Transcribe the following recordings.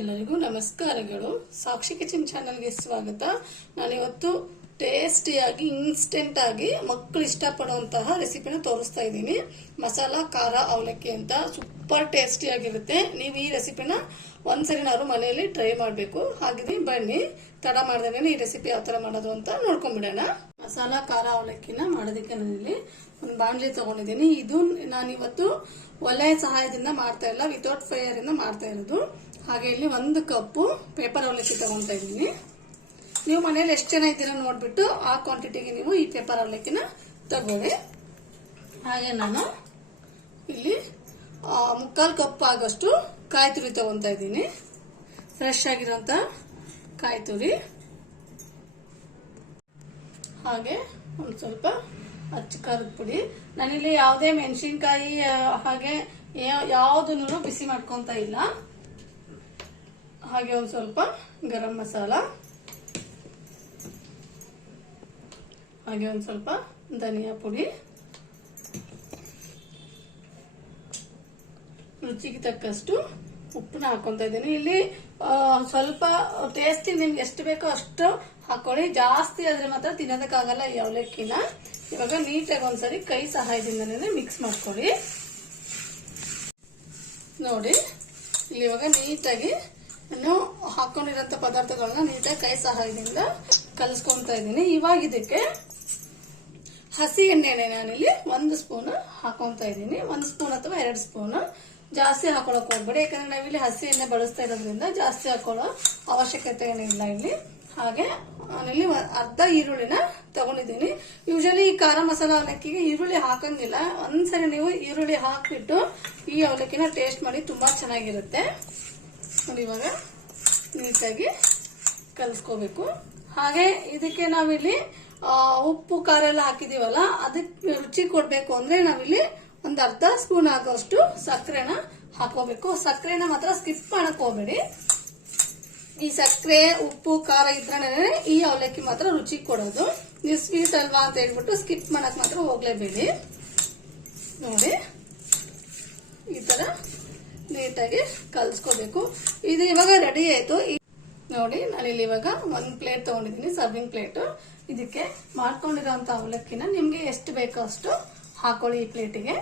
ಎಲ್ಲರಿಗೂ ನಮಸ್ಕಾರಗಳು. ಸಾಕ್ಷಿ ಕಿಚನ್ ಚಾನೆಲ್ಗೆ ಸ್ವಾಗತ. ನಾನಿವತ್ತು ಟೇಸ್ಟಿಯಾಗಿ ಇನ್ಸ್ಟೆಂಟ್ ಆಗಿ ಮಕ್ಕಳು ಇಷ್ಟಪಡುವಂತಹ ರೆಸಿಪಿನ ತೋರಿಸ್ತಾ ಇದ್ದೀನಿ. ಮಸಾಲಾ ಖಾರ ಅವಲಕ್ಕಿ ಅಂತ ಸೂಪರ್ ಟೇಸ್ಟಿ ಆಗಿರುತ್ತೆ. ನೀವು ಈ ರೆಸಿಪಿನ ಒಂದ್ಸರಿನಾದ್ರು ಮನೆಯಲ್ಲಿ ಟ್ರೈ ಮಾಡಬೇಕು. ಹಾಗೆ ಬನ್ನಿ, ತಡ ಮಾಡ್ದೇನೆ ಈ ರೆಸಿಪಿ ಯಾವ ತರ ಮಾಡೋದು ಅಂತ ನೋಡ್ಕೊಂಡ್ಬಿಡೋಣ. ಮಸಾಲಾ ಖಾರ ಅವಲಕ್ಕಿನ ಮಾಡೋದಕ್ಕೆ ನಾನಿಲ್ಲಿ ಒಂದು ಬಾಣಲಿ ತಗೊಂಡಿದ್ದೀನಿ. ಇದು ನಾನಿವತ್ತು ಒಲೆ ಸಹಾಯದಿಂದ ಮಾಡ್ತಾ ಇಲ್ಲ, ವಿತೌಟ್ ಫೈರ್ ಇಂದ ಮಾಡ್ತಾ ಇರೋದು. ಹಾಗೆ ಇಲ್ಲಿ 1 ಕಪ್ಪು ಪೇಪರ್ ಅವಲಕ್ಕಿ ತಗೊಂತಾ ಇದ್ದೀನಿ. ನೀವು ಮನೇಲಿ ಎಷ್ಟು ಜನ ಇದ್ದೀರಾ ನೋಡ್ಬಿಟ್ಟು ಆ ಕ್ವಾಂಟಿಟಿಗೆ ನೀವು ಈ ಪೇಪರ್ ಅವಲಕ್ಕಿನ ತಗೊಳ್ಳಿ. ಹಾಗೆ ನಾನು ಇಲ್ಲಿ 3/4 ಕಪ್ ಆಗೋಷ್ಟು ಕಾಯಿ ತುರಿ ತಗೊಂತಾ ಇದ್ದೀನಿ. ಫ್ರೆಶ್ ಆಗಿರುವಂತ ಕಾಯಿ ತುರಿ. ಹಾಗೆ ಒಂದು ಸ್ವಲ್ಪ ಅಚ್ಚ ಖಾರದ ಪುಡಿ. ನಾನಿಲ್ಲಿ ಯಾವುದೇ ಮೆಣಸಿನ್ಕಾಯಿ ಹಾಗೆ ಯಾವುದನ್ನು ಬಿಸಿ ಮಾಡ್ಕೊಂತ ಇಲ್ಲ. ಹಾಗೆ ಒಂದು ಸ್ವಲ್ಪ ಗರಂ ಮಸಾಲ, ಹಾಗೆ ಒಂದು ಸ್ವಲ್ಪ ಧನಿಯಾ ಪುಡಿ, ರುಚಿಗೆ ತಕ್ಕಷ್ಟು ಉಪ್ಪನ್ನ ಹಾಕೊಂತ ಇದ್ದೀನಿ. ಇಲ್ಲಿ ಸ್ವಲ್ಪ ಟೇಸ್ಟಿ ನಿಮ್ಗೆ ಎಷ್ಟು ಬೇಕೋ ಅಷ್ಟು ಹಾಕೊಳ್ಳಿ. ಜಾಸ್ತಿ ಆದ್ರೆ ಮಾತ್ರ ತಿನ್ನೋದಕ್ಕಾಗಲ್ಲ ಈ ಅವಲಕ್ಕಿನ. ಇವಾಗ ನೀಟಾಗಿ ಒಂದ್ಸರಿ ಕೈ ಸಹಾಯದಿಂದನೇ ಮಿಕ್ಸ್ ಮಾಡ್ಕೊಳ್ಳಿ. ನೋಡಿ, ಇಲ್ಲಿ ಇವಾಗ ನೀಟಾಗಿ ನಾನು ಹಾಕೊಂಡಿರೋಂಥ ಪದಾರ್ಥಗಳನ್ನ ನೀಟಾಗಿ ಕೈ ಸಹಾಯದಿಂದ ಕಲಿಸ್ಕೊಂತ ಇದ್ದೀನಿ. ಇವಾಗ ಇದಕ್ಕೆ ಹಸಿ ಎಣ್ಣೆನೆ ನಾನಿಲ್ಲಿ 1 ಸ್ಪೂನ್ ಹಾಕೊಂತ ಇದ್ದೀನಿ. 1 ಸ್ಪೂನ್ ಅಥವಾ 2 ಸ್ಪೂನ್. ಜಾಸ್ತಿ ಹಾಕೊಳಕ್ ಹೋಗ್ಬೇಡಿ, ಯಾಕಂದ್ರೆ ನಾವಿಲ್ಲಿ ಹಸಿ ಎಣ್ಣೆ ಬಳಸ್ತಾ ಇರೋದ್ರಿಂದ ಜಾಸ್ತಿ ಹಾಕೊಳ್ಳೋ ಅವಶ್ಯಕತೆ ಏನಿಲ್ಲ ಇಲ್ಲಿ. ಹಾಗೆ ನಾನಿಲ್ಲಿ ಅರ್ಧ ಈರುಳ್ಳಿನ ತಗೊಂಡಿದ್ದೀನಿ. ಯೂಶಲಿ ಈ ಖಾರ ಮಸಾಲ ಅವಲಕ್ಕಿಗೆ ಈರುಳ್ಳಿ ಹಾಕಂಗಿಲ್ಲ. ಒಂದ್ಸರಿ ನೀವು ಈರುಳ್ಳಿ ಹಾಕ್ಬಿಟ್ಟು ಈ ಅವಲಕ್ಕಿನ ಟೇಸ್ಟ್ ಮಾಡಿ ತುಂಬಾ ಚೆನ್ನಾಗಿರುತ್ತೆ. ನೋಡಿ, ಇವಾಗ ನೀಟಾಗಿ ಕಲಿಸ್ಕೋಬೇಕು. ಹಾಗೆ ಇದಕ್ಕೆ ನಾವಿಲ್ಲಿ ಉಪ್ಪು ಖಾರ ಎಲ್ಲ ಹಾಕಿದೀವಲ್ಲ, ಅದಕ್ಕೆ ರುಚಿ ಕೊಡ್ಬೇಕು ಅಂದ್ರೆ ನಾವಿಲ್ಲಿ ಒಂದು ಅರ್ಧ ಸ್ಪೂನ್ ಆಗೋಷ್ಟು ಸಕ್ಕರೆನ ಹಾಕೋಬೇಕು. ಸಕ್ಕರೆನ ಮಾತ್ರ ಸ್ಕಿಪ್ ಮಾಡಕ್ ಹೋಗ್ಬೇಡಿ. ಈ ಸಕ್ಕರೆ ಉಪ್ಪು ಖಾರ ಇದ್ರೆ ಈ ಅವಲಕ್ಕಿ ಮಾತ್ರ ರುಚಿ ಕೊಡೋದು. ನೀವು ಸ್ವೀಟ್ ಅಲ್ವಾ ಅಂತ ಹೇಳ್ಬಿಟ್ಟು ಸ್ಕಿಪ್ ಮಾಡಕ್ ಮಾತ್ರ ಹೋಗ್ಲೇಬೇಡಿ. ನೋಡಿ, ಈ ತರ ನೀಟಾಗಿ ಕಲ್ಸ್ಕೋಬೇಕು. ಇದು ಇವಾಗ ರೆಡಿ ಆಯ್ತು. ನೋಡಿ, ನಾನಿಲ್ಲಿ ಇವಾಗ 1 ಪ್ಲೇಟ್ ತಗೊಂಡಿದ್ದೀನಿ, ಸರ್ವಿಂಗ್ ಪ್ಲೇಟ್. ಇದಕ್ಕೆ ಮಾಡ್ಕೊಂಡಿರೋಂತ ಅವಲಕ್ಕಿನ ನಿಮ್ಗೆ ಎಷ್ಟು ಬೇಕೋ ಅಷ್ಟು ಹಾಕೊಳ್ಳಿ ಈ ಪ್ಲೇಟಿಗೆ.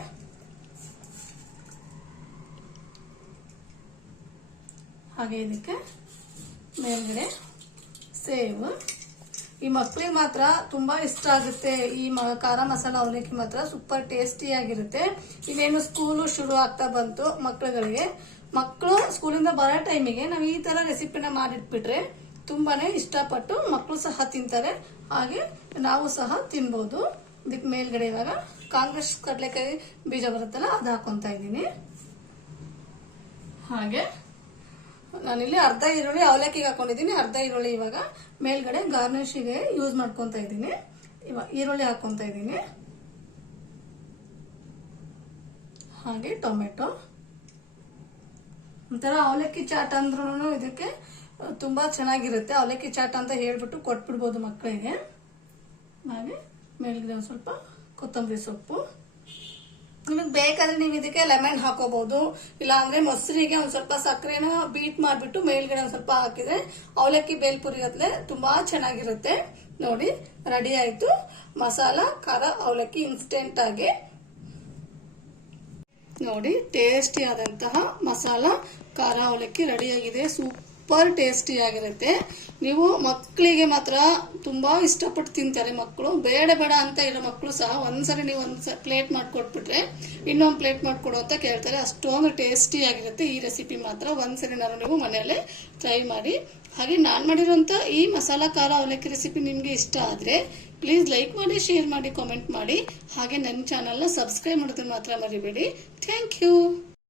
ಹಾಗೆ ಇದಕ್ಕೆ ಮೇಲ್ಗಡೆ ಸೇವ್. ಈ ಮಕ್ಕಳಿಗೆ ಮಾತ್ರ ತುಂಬಾ ಇಷ್ಟ ಆಗುತ್ತೆ. ಈ ಖಾರ ಮಸಾಲ ಅವಲಕ್ಕಿ ಮಾತ್ರ ಸೂಪರ್ ಟೇಸ್ಟಿ ಆಗಿರುತ್ತೆ. ಇವೇನು ಸ್ಕೂಲು ಶುರು ಆಗ್ತಾ ಬಂತು ಮಕ್ಕಳುಗಳಿಗೆ. ಮಕ್ಕಳು ಸ್ಕೂಲಿಂದ ಬರೋ ಟೈಮಿಗೆ ನಾವು ಈ ತರ ರೆಸಿಪಿನ ಮಾಡಿಟ್ಬಿಟ್ರೆ ತುಂಬಾನೇ ಇಷ್ಟಪಟ್ಟು ಮಕ್ಕಳು ಸಹ ತಿಂತಾರೆ. ಹಾಗೆ ನಾವು ಸಹ ತಿನ್ಬಹುದು. ಇದಕ್ಕೆ ಮೇಲ್ಗಡೆ ಇವಾಗ ಕಾಂಗ್ರೆಸ್ ಕಡಲೆಕಾಯಿ ಬೀಜ ಬರುತ್ತಲ್ಲ, ಅದು ಹಾಕೊಂತ ಇದ್ದೀನಿ. ಹಾಗೆ ನಾನಿಲ್ಲಿ ಅರ್ಧ ಈರುಳ್ಳಿ ಅವಲಕ್ಕಿಗೆ ಹಾಕೊಂಡಿದ್ದೀನಿ. ಅರ್ಧ ಈರುಳ್ಳಿ ಇವಾಗ ಮೇಲ್ಗಡೆ ಗಾರ್ನಿಶ್ಗೆ ಯೂಸ್ ಮಾಡ್ಕೊಂತ ಇದ್ದೀನಿ. ಇವಾಗ ಈರುಳ್ಳಿ ಹಾಕೊಂತ ಇದ್ದೀನಿ. ಹಾಗೆ ಟೊಮೆಟೊ. ಒಂಥರ ಅವಲಕ್ಕಿ ಚಾಟ್ ಅಂದ್ರೂ ಇದಕ್ಕೆ ತುಂಬಾ ಚೆನ್ನಾಗಿರುತ್ತೆ. ಅವಲಕ್ಕಿ ಚಾಟ್ ಅಂತ ಹೇಳ್ಬಿಟ್ಟು ಕೊಟ್ಬಿಡ್ಬೋದು ಮಕ್ಕಳಿಗೆ. ಹಾಗೆ ಮೇಲ್ಗಡೆ ಒಂದು ಸ್ವಲ್ಪ ಕೊತ್ತಂಬರಿ ಸೊಪ್ಪು. ನಿಮಗೆ ಬೇಕಾದ್ರೆ ನೀವು ಇದಕ್ಕೆ ಲೆಮನ್ ಹಾಕೋಬಹುದು. ಇಲ್ಲ ಅಂದ್ರೆ ಮೊಸರಿಗೆ ಒಂದ್ ಸ್ವಲ್ಪ ಸಕ್ಕರೆನ ಬೀಟ್ ಮಾಡ್ಬಿಟ್ಟು ಮೇಲ್ಗಡೆ ಒಂದ್ ಸ್ವಲ್ಪ ಹಾಕಿದ್ರೆ ಅವಲಕ್ಕಿ ಬೇಲ್ಪುರಿ ಗತ್ಲೆ ತುಂಬಾ ಚೆನ್ನಾಗಿರುತ್ತೆ. ನೋಡಿ, ರೆಡಿ ಆಯ್ತು ಮಸಾಲ ಖಾರ ಅವಲಕ್ಕಿ ಇನ್ಸ್ಟೆಂಟ್ ಆಗಿ. ನೋಡಿ, ಟೇಸ್ಟಿ ಆದಂತಹ ಮಸಾಲ ಖಾರ ಅವಲಕ್ಕಿ ರೆಡಿ ಆಗಿದೆ. ಸೂಪರ್ ಟೇಸ್ಟಿ ಆಗಿರುತ್ತೆ. ನೀವು ಮಕ್ಕಳಿಗೆ ಮಾತ್ರ ತುಂಬಾ ಇಷ್ಟಪಟ್ಟು ತಿಂತಾರೆ ಮಕ್ಕಳು. ಬೇಡ ಬೇಡ ಅಂತ ಇರೋ ಮಕ್ಕಳು ಸಹ ಒಂದ್ಸರಿ ನೀವು ಒಂದ್ ಪ್ಲೇಟ್ ಮಾಡ್ಕೊಟ್ಬಿಟ್ರೆ ಇನ್ನೊಂದು ಪ್ಲೇಟ್ ಮಾಡ್ಕೊಡು ಅಂತ ಕೇಳ್ತಾರೆ. ಅಷ್ಟೊಂದು ಟೇಸ್ಟಿ ಆಗಿರುತ್ತೆ ಈ ರೆಸಿಪಿ ಮಾತ್ರ. ಒಂದ್ಸರಿ ನೀವು ಮನೆಯಲ್ಲೇ ಟ್ರೈ ಮಾಡಿ. ಹಾಗೆ ನಾನ್ ಮಾಡಿರುವಂತ ಈ ಮಸಾಲಾ ಖಾರ ಅವಲಕ್ಕಿ ರೆಸಿಪಿ ನಿಮ್ಗೆ ಇಷ್ಟ ಆದ್ರೆ ಪ್ಲೀಸ್ ಲೈಕ್ ಮಾಡಿ, ಶೇರ್ ಮಾಡಿ, ಕಾಮೆಂಟ್ ಮಾಡಿ. ಹಾಗೆ ನನ್ನ ಚಾನಲ್ನ ಸಬ್ಸ್ಕ್ರೈಬ್ ಮಾಡೋದನ್ನ ಮಾತ್ರ ಮರಿಬೇಡಿ. Thank you.